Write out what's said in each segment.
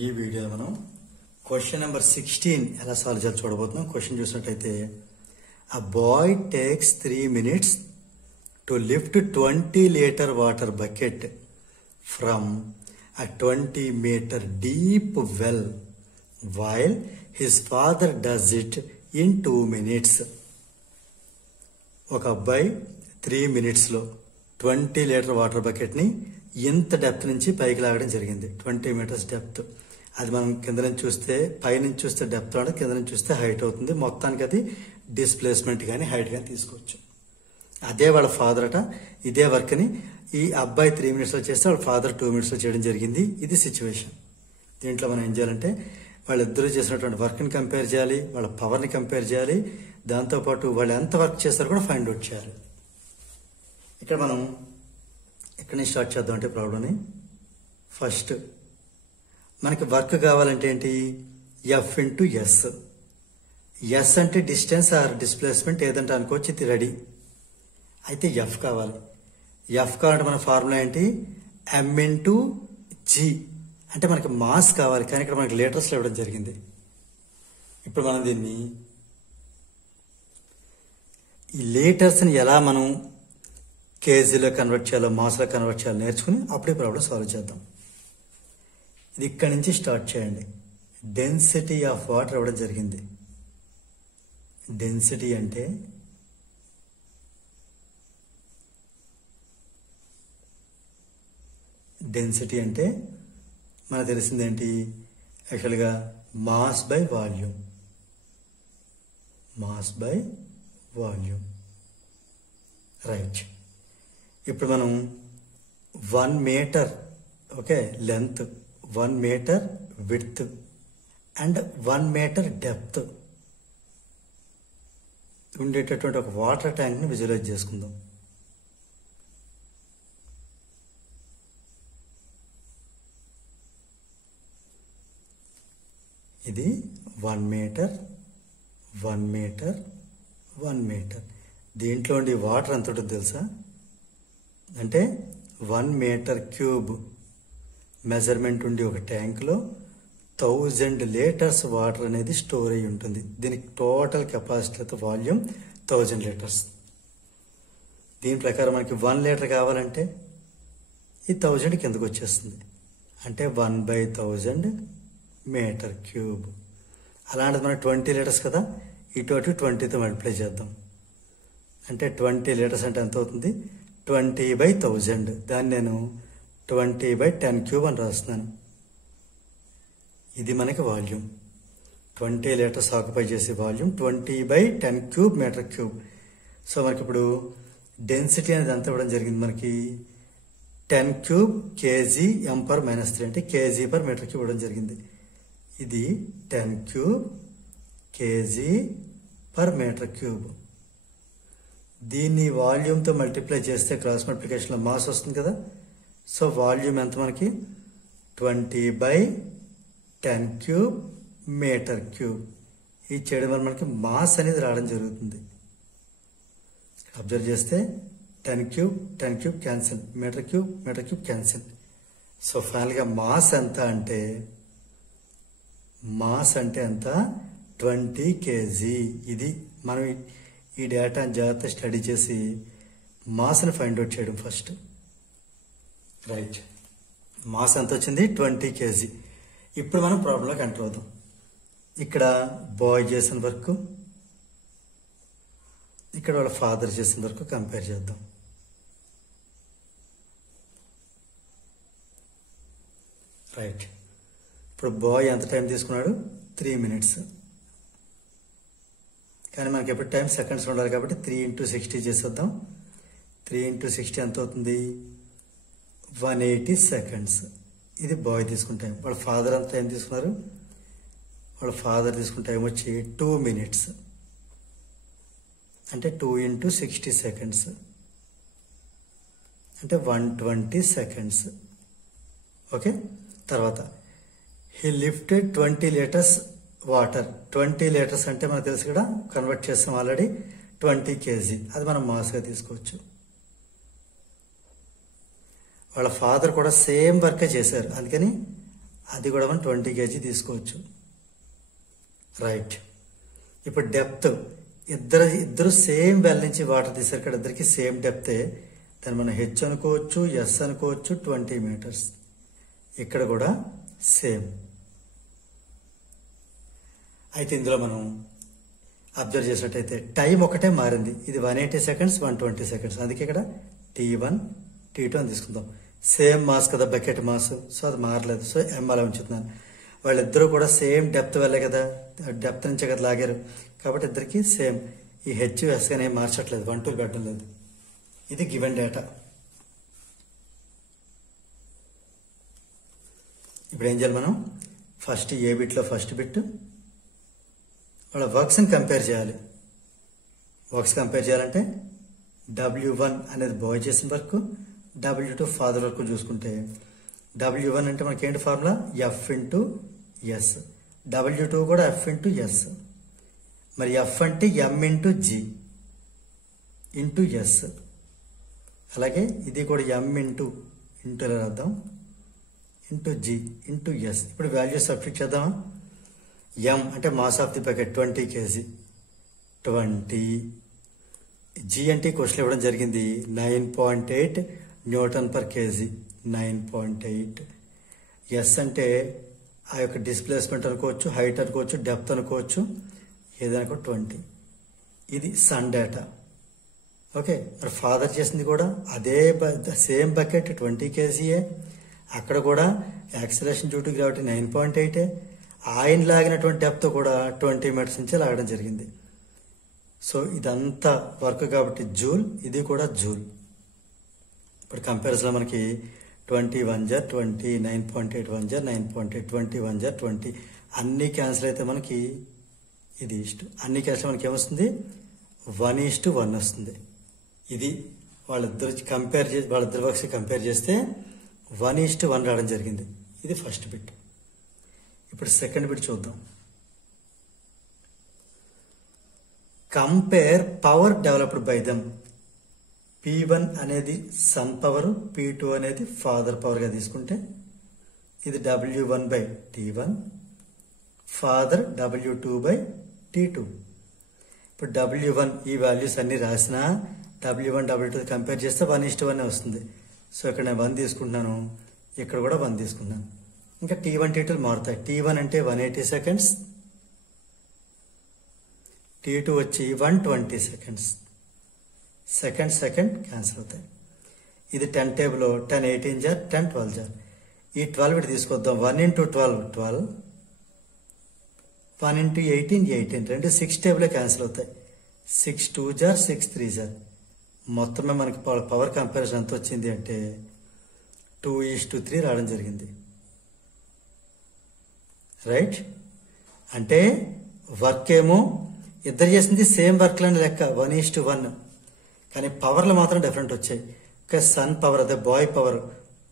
ఈ వీడియోలో మనం క్వశ్చన్ నెంబర్ 16 ఎలా సాల్వ్ చేయాలో చూడబోతున్నాం. క్వశ్చన్ చూసినట్లయితే a boy takes 3 minutes to lift 20 liter water bucket from a 20 meter deep well while his father does it in 2 minutes. ఒక అబ్బాయి 3 minutes లో 20 లీటర్ వాటర్ బకెట్ ని ఇంత డెప్త్ నుంచి పైకి లాగడం జరిగింది. 20 meters డెప్త్. అది మనం కింద నుంచి చూస్తే, పై నుంచి చూస్తే డెప్త్ అంటే, కింద నుంచి చూస్తే హైట్ అవుతుంది. మొత్తానికి అది డిస్ప్లేస్మెంట్ కానీ హైట్ కానీ తీసుకోవచ్చు. అదే వాళ్ళ ఫాదర్ అట. ఇదే వర్క్ ని ఈ అబ్బాయి 3 minutes లో చేస్తే వాళ్ళ ఫాదర్ 2 minutes లో చేయడం జరిగింది. ఇది సిచ్యువేషన్. దీంట్లో మనం ఏం చేయాలంటే వాళ్ళిద్దరూ చేసినటువంటి వర్క్ ని కంపేర్ చేయాలి, వాళ్ళ పవర్ ని కంపేర్ చేయాలి, దాంతోపాటు వాళ్ళు ఎంత వర్క్ చేస్తారో కూడా ఫైండ్ అవుట్ చేయాలి. ఇక్కడ మనం ఎక్కడి నుంచి స్టార్ట్ చేద్దాం అంటే ప్రాబ్లమ్ని ఫస్ట్ మనకి వర్క్ కావాలంటే ఏంటి? F into S. ఎస్ అంటే డిస్టెన్స్ ఆర్ డిస్ప్లేస్మెంట్ ఏదంటే అనుకోవచ్చు. ఇది రెడీ. అయితే ఎఫ్ కావాలి. ఎఫ్ కావాలంటే మన ఫార్ములా ఏంటి? ఎం ఇంటూ జీ. అంటే మనకి మాస్ కావాలి, కానీ ఇక్కడ మనకి లీటర్స్లో ఇవ్వడం జరిగింది. ఇప్పుడు మనం దీన్ని ఈ లీటర్స్ని ఎలా మనం కేజీలో కన్వర్ట్ చేయాలో, మాస్లో కన్వర్ట్ చేయాలో నేర్చుకుని అప్పుడే ప్రాబ్లం సాల్వ్ చేద్దాం. ఇది ఇక్కడి నుంచి స్టార్ట్ చేయండి. డెన్సిటీ ఆఫ్ వాటర్ ఇవ్వడం జరిగింది. డెన్సిటీ అంటే మనకు తెలిసిందేంటి? యాక్చువల్గా mass by volume. Mass by volume. Right. ఇప్పుడు మనం 1 meter okay length, 1 meter width and 1 meter depth ఉండేటటువంటి ఒక వాటర్ ట్యాంక్ని విజువలైజ్ చేసుకుందాం. ఇది 1 meter, 1 meter, 1 meter. దీంట్లో ఉండి వాటర్ ఎంత ఉంటుందో తెలుసా? అంటే 1 meter క్యూబ్ మెజర్మెంట్ ఉండి ఒక ట్యాంక్లో 1000 లీటర్స్ వాటర్ అనేది స్టోర్ అయ్యి ఉంటుంది. దీనికి టోటల్ కెపాసిటీ వాల్యూమ్ 1000 లీటర్స్. దీని ప్రకారం మనకి 1 లీటర్ కావాలంటే ఈ 1000 కిందకు వచ్చేస్తుంది. అంటే 1/1000 మీటర్ క్యూబ్. అలాంటిది మనకి 20 లీటర్స్ కదా, ఇటు 20తో మల్టిప్లై చేద్దాం. అంటే 20 లీటర్స్ అంటే ఎంత అవుతుంది? 20/1000. దాన్ని నేను 20/10 క్యూబ్ అని రాస్తున్నాను. ఇది మనకి వాల్యూమ్. 20 లీటర్స్ ఆక్యుపై చేసే volume 20/10 cube metre cube. So మనకి ఇప్పుడు డెన్సిటీ అనేది ఎంత ఇవ్వడం జరిగింది? మనకి 10 క్యూబ్ కేజీ m/-3 అంటే కేజీ పర్ మీటర్ క్యూబ్ ఇవ్వడం జరిగింది. ఇది 10 cube KG per metre cube. దీన్ని వాల్యూమ్తో మల్టిప్లై చేస్తే క్రాస్ మల్టిప్లికేషన్లో మాస్ వస్తుంది కదా. సో వాల్యూమ్ ఎంత మనకి? 20/10 క్యూబ్ మీటర్ క్యూబ్. ఇది చేయడం వల్ల మనకి మాస్ అనేది రావడం జరుగుతుంది. అబ్జర్వ్ చేస్తే 10 cube cancel, metre cube cancel. So ఫైనల్గా మాస్ ఎంత అంటే ఎంత? 20 kg. ఇది మనం ఈ డేటాను జాగ్రత్త స్టడీ చేసి మాస్ని ఫైండ్ అవుట్ చేయడం ఫస్ట్. రైట్. మాస్ ఎంత వచ్చింది? 20 kg. ఇప్పుడు మనం ప్రాబ్లంలోకి ఎంటర్ అవుదాం. ఇక్కడ బాయ్ చేసిన వర్క్, ఇక్కడ వాళ్ళ ఫాదర్ చేసిన వర్క్ కంపేర్ చేద్దాం. రైట్. ఇప్పుడు బాయ్ ఎంత టైం తీసుకున్నాడు? 3 minutes. కానీ మనకి ఎప్పుడు టైం సెకండ్స్ ఉండాలి కాబట్టి 3 × 60 చేసేద్దాం. 3 × 60 ఎంత అవుతుంది? 180 seconds. ఇది బాయ్ తీసుకున్న టైం. వాళ్ళ ఫాదర్ ఎంత టైం తీసుకున్నారు? వాళ్ళ ఫాదర్ తీసుకున్న టైం వచ్చి 2 minutes. అంటే 2 × 60 seconds అంటే 120 seconds. ఓకే. తర్వాత he lifted 20 liters water. 20 litres అంటే మనకు తెలుసు కదా, కన్వర్ట్ చేస్తాం ఆల్రెడీ. 20 kg. అది మనం మాస్గా తీసుకోవచ్చు. వాళ్ళ ఫాదర్ కూడా సేమ్ వర్కే చేశారు, అందుకని అది కూడా మనం 20 kg తీసుకోవచ్చు. రైట్. ఇప్పుడు డెప్త్ ఇద్దరు సేమ్ వెల్ నుంచి వాటర్ తీసారు. ఇక్కడ ఇద్దరికి సేమ్ డెప్తే. దాన్ని మనం హెచ్ అనుకోవచ్చు, ఎస్ అనుకోవచ్చు. 20 meters. ఇక్కడ కూడా సేమ్. అయితే ఇందులో మనం అబ్జర్వ్ చేసినట్టయితే టైం ఒకటే మారింది. ఇది 180 seconds, 120 seconds. అందుకే ఇక్కడ T1, T2 అని తీసుకుందాం. సేమ్ మాస్ కదా, బకెట్ మాస్. సో అది మారలేదు. సో M అలా ఉంచుతున్నాను. వాళ్ళిద్దరూ కూడా సేమ్ డెప్త్ వెళ్ళే కదా, డెప్త్ నుంచే కదా లాగారు. కాబట్టి ఇద్దరికి సేమ్. ఈ హెచ్ ఎస్ కానీ ఏం మార్చట్లేదు, 1 2 పెట్టడం లేదు. ఇది గివెన్ డేటా. ఇప్పుడు ఏం చేయాలి మనం? ఫస్ట్ ఏ బిట్లో ఫస్ట్ బిట్ వాళ్ళ వర్క్స్ని కంపేర్ చేయాలి. వర్క్స్ కంపేర్ చేయాలంటే W1 అనేది బాయ్ చేసిన వర్క్, W2 ఫాదర్ వర్క్ చూసుకుంటే W1 అంటే మనకి ఏంటి formula? F into yes. W2 కూడా F ఇంటూ ఎస్. మరి F అంటే M into G into S. అలాగే ఇది కూడా M ఇంటూ ఎలా రాద్దాం? Into G into S. ఇప్పుడు వాల్యూస్ సబ్స్టిట్యూట్ చేద్దామా? M అంటే mass of the bucket 20 kg, 20. G అంటే క్వశ్చన్ ఇవ్వడం జరిగింది 9.8 Newton/kg, 9.8. ఎస్ అంటే ఆ యొక్క డిస్ప్లేస్మెంట్ అనుకోవచ్చు, హైట్ అనుకోవచ్చు, డెప్త్ అనుకోవచ్చు, ఏదనుకో 20. ఇది సన్ డేటా. ఓకే. మరి ఫాదర్ చేసింది కూడా అదే సేమ్ బకెట్ 20 kg. అక్కడ కూడా యాక్సిలరేషన్ డ్యూ టు గ్రావిటీ 9.8. ఆయన లాగినటువంటి డెప్త్ కూడా 20 meters నుంచి లాగడం జరిగింది. సో ఇదంతా వర్క్ కాబట్టి జూల్, ఇది కూడా జూల్. ఇప్పుడు కంపారిజన్లో మనకి 21 × 20, 9.8 1 × 9.8, 21 × 20 అన్నీ క్యాన్సిల్ అయితే మనకి ఇది అన్ని క్యాన్సిల్ మనకి ఏమొస్తుంది? 1:1 వస్తుంది. ఇది వాళ్ళిద్దరు వర్క్స్ కంపేర్ చేస్తే 1:1 రావడం జరిగింది. ఇది ఫస్ట్ బిట్. ఇప్పుడు సెకండ్ బిట్ చూద్దాం. Compare power developed by them. P1 అనేది సన్ పవర్, P2 అనేది ఫాదర్ పవర్గా తీసుకుంటే ఇది W1/T1, ఫాదర్ W2/T2. ఇప్పుడు W1 ఈ వాల్యూస్ అన్ని రాసినా W1 W2 కంపేర్ చేస్తే 1:1 వస్తుంది. సో ఇక్కడ నేను 1 తీసుకుంటున్నాను, ఇక్కడ కూడా 1 తీసుకుంటున్నాను. ఇంకా T1 T2 మారుతాయి. T1 అంటే 180 seconds, T2 వచ్చి 120 seconds. సెకండ్ క్యాన్సిల్ అవుతాయి. ఇది 10 టేబుల్, 10 18 jar, 10 12 jar. ఈ 12 ఇటు తీసుకొద్దాం. 1 × 12 12, 1 × 18 18. రెండు 6 టేబుల్ క్యాన్సిల్ అవుతాయి. 6 2 jar, 6 3 jar. మొత్తమే మనకి పవర్ కంపారిజన్ ఎంత వచ్చింది అంటే 2:3 రావడం జరిగింది. రైట్. అంటే వర్క్ ఏమో ఇద్దరు చేసింది సేమ్ వర్క్లని లెక్క 1:1, కానీ పవర్లు మాత్రం డిఫరెంట్ వచ్చాయి. ఓకే. సన్ పవర్ అదే బాయ్ పవర్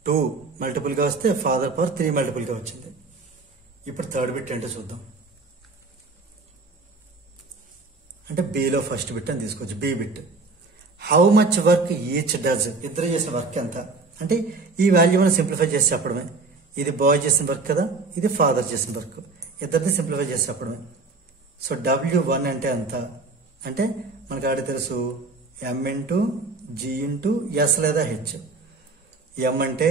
2 మల్టిపుల్గా వస్తే ఫాదర్ పవర్ 3 మల్టిపుల్గా వచ్చింది. ఇప్పుడు థర్డ్ బిట్ ఏంటో చూద్దాం. అంటే బిలో ఫస్ట్ బిట్ అని తీసుకోవచ్చు. B bit. How much work each does. ఇద్దరు చేసిన వర్క్ ఎంత అంటే ఈ వాల్యూ మనం సింప్లిఫై చేసి చెప్పడమే. ఇది బాయ్ చేసిన వర్క్ కదా, ఇది ఫాదర్ చేసిన వర్క్. ఇద్దరిని సింప్లిఫై చేసి చెప్పడమే. సో W1 అంటే ఎంత అంటే మనకు ఆడ తెలుసు M into G into S లేదా హెచ్. M అంటే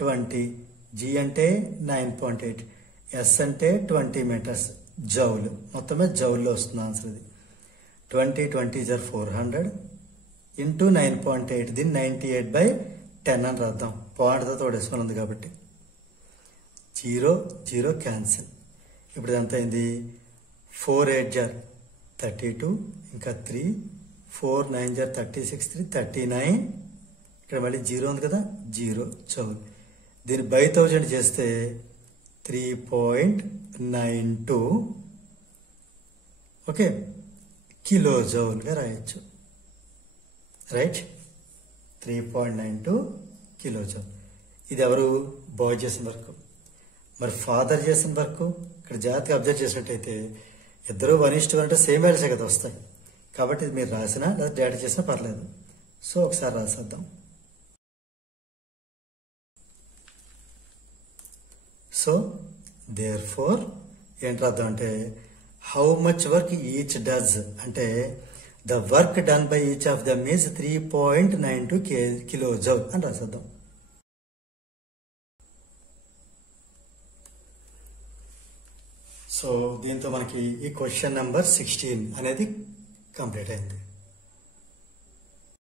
20, G అంటే 9.8, ఎస్ అంటే 20 meters, జౌల్. మొత్తమే జౌల్లో వస్తుంది ఆన్సర్. ఇది 20 20 jar 400 ఇంటూ 9.8. దీన్ని 98/10 అని రాద్దాం. పాయింట్తో తోడేసుకొని ఉంది కాబట్టి 0 0 క్యాన్సిల్. ఇప్పుడు ఇదంతా అయింది 4 8 jar 32, ఇంకా 3 4 9 jar 36 3 39. ఇక్కడ మళ్ళీ 0 ఉంది కదా, 0 జౌల్. దీన్ని బై 1000 చేస్తే 3.92 ఓకే కిలో జౌల్గా రాయొచ్చు. రైట్. 3.92 kilo joule. ఇది ఎవరు? బాయ్ చేసిన వర్క్. మరి ఫాదర్ చేసిన వర్క్ ఇక్కడ జాగ్రత్తగా అబ్జర్వ్ చేసినట్టయితే ఇద్దరు 1:1 అంటే సేమ్ వాల్యూసే కదా వస్తాయి. కాబట్టి ఇది మీరు రాసినా లేదా డేటా చేసినా పర్లేదు. సో ఒకసారి రాసేద్దాం. సో దేర్ ఫోర్ ఏంటి రాద్దాం అంటే how much work each does అంటే the work done by each of them is 3.92 kilojoule అని రాసేద్దాం. సో దీంతో మనకి ఈ క్వశ్చన్ నెంబర్ 16 అనేది కంప్లీట్ అయింది.